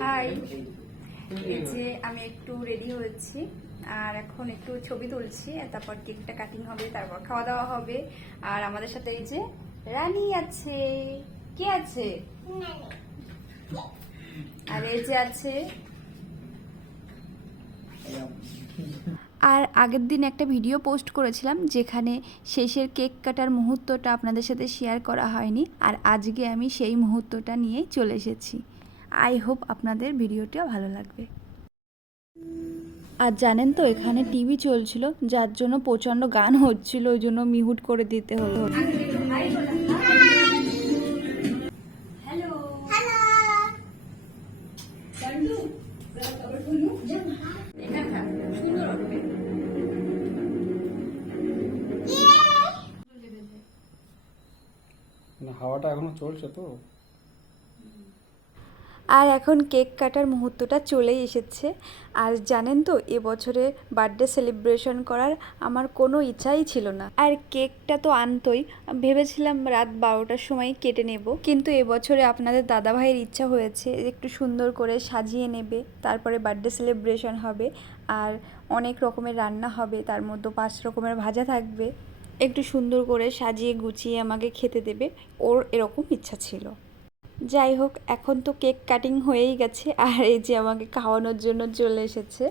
High এই যে আমি একটু রেডি হয়েছি আর এখন একটু ছবি তুলছি তারপর কেকটা কাটিং হবে তারপর খাওয়া দাওয়া হবে আর আমাদের সাথে এই যে রানী আছে। কে আছে? আর এই যে আছে। আর আগের দিন একটা ভিডিও পোস্ট করেছিলাম যেখানে শেষের কেক কাটার মুহূর্তটা আপনাদের সাথে শেয়ার করা হয়নি আর আজকে আমি সেই মুহূর্তটা নিয়েই চলে এসেছি। আই হোপ আপনাদের ভিডিওটা ভালো লাগবে। আর জানেন তো, এখানে টিভি চলছিল, যার জন্য প্রচণ্ড গান হচ্ছিল, ওই জন্য মিহুট করে দিতে হলো। হাওয়াটা এখনও চলছে তো। আর এখন কেক কাটার মুহূর্তটা চলেই এসেছে। আর জানেন তো এবছরে বার্থডে সেলিব্রেশন করার আমার কোনো ইচ্ছাই ছিল না। আর কেকটা তো আনতোই, ভেবেছিলাম রাত বারোটার সময় কেটে নেব। কিন্তু এবছরে আপনাদের দাদাভাইয়ের ইচ্ছা হয়েছে, একটু সুন্দর করে সাজিয়ে নেবে, তারপরে বার্থডে সেলিব্রেশন হবে, আর অনেক রকমের রান্না হবে, তার মধ্যে পাঁচ রকমের ভাজা থাকবে। একটু সুন্দর করে সাজিয়ে গুছিয়ে আমাকে খেতে দেবে, ওর এরকম ইচ্ছা ছিল। যাই হোক, এখন তো কেক কাটিং হয়েই গেছে, আর এই যে আমাকে খাওয়ানোর জন্য চলে এসেছে।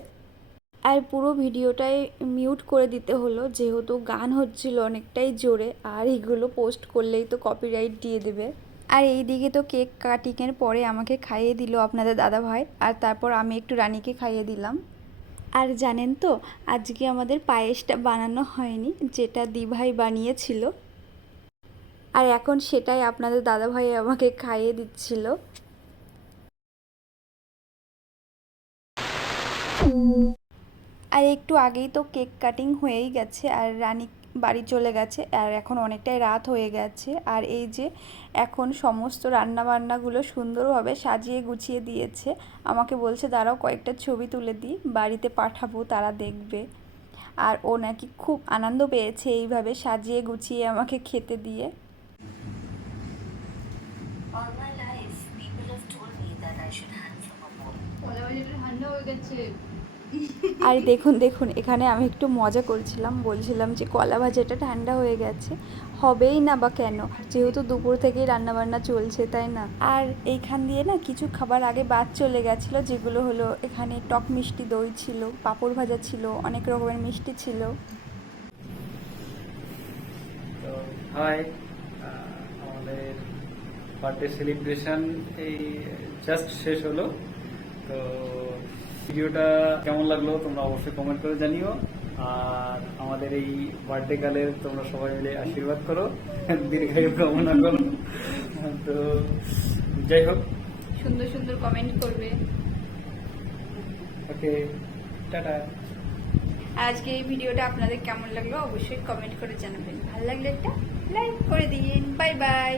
আর পুরো ভিডিওটাই মিউট করে দিতে হলো, যেহেতু গান হচ্ছিল অনেকটাই জোরে, আর এগুলো পোস্ট করলেই তো কপিরাইট দিয়ে দেবে। আর এই দিকে তো কেক কাটিংয়ের পরে আমাকে খাইয়ে দিল আপনাদের দাদা ভাই আর তারপর আমি একটু রানীকে খাইয়ে দিলাম। আর জানেন তো, আজকে আমাদের পায়েসটা বানানো হয়নি, যেটা দিভাই বানিয়েছিল। আর এখন সেটাই আপনাদের দাদাভাই আমাকে খাইয়ে দিচ্ছিল। আর একটু আগেই তো কেক কাটিং হয়েই গেছে আর রানী বাড়ি চলে গেছে আর এখন অনেকটাই রাত হয়ে গেছে আর এই যে এখন সমস্ত রান্না বান্নাগুলো সুন্দরভাবে সাজিয়ে গুছিয়ে দিয়েছে। আমাকে বলছে, দাঁড়াও, কয়েকটা ছবি তুলে দিই, বাড়িতে পাঠাবো, তারা দেখবে। আর ও নাকি খুব আনন্দ পেয়েছে এইভাবে সাজিয়ে গুছিয়ে আমাকে খেতে দিয়ে। আর দেখুন দেখুন, এখানে আমি একটু মজা করছিলাম, বলছিলাম যে কলা ভাজাটা ঠান্ডা হয়ে গেছে, হবেই না বা কেন? যেহেতু দুপুর থেকেই রান্নাবান্না চলছে, তাই না? আর এইখান দিয়ে না কিছু খাবার আগে বাদ চলে গেছিল, যেগুলো হলো এখানে টক মিষ্টি দই ছিল, পাঁপড় ভাজা ছিল, অনেক রকমের মিষ্টি ছিল। আমাদের বার্থডে সেলিব্রেশন এই জাস্ট শেষ হলো। তো ভিডিওটা কেমন লাগল তোমরা অবশ্যই কমেন্ট করে জানিও। আর আমাদের এই বার্থডে কালের তোমরা সবাই মিলে আশীর্বাদ করো। দীর্ঘায়ু কামনা করো তো যাই হোক। সুন্দর সুন্দর কমেন্ট করবে। Okay tata. আজকে এই ভিডিওটা আপনাদের কেমন লাগল অবশ্যই কমেন্ট করে জানাবেন। ভালো লাগলে একটা লাইক করে দিন। Bye bye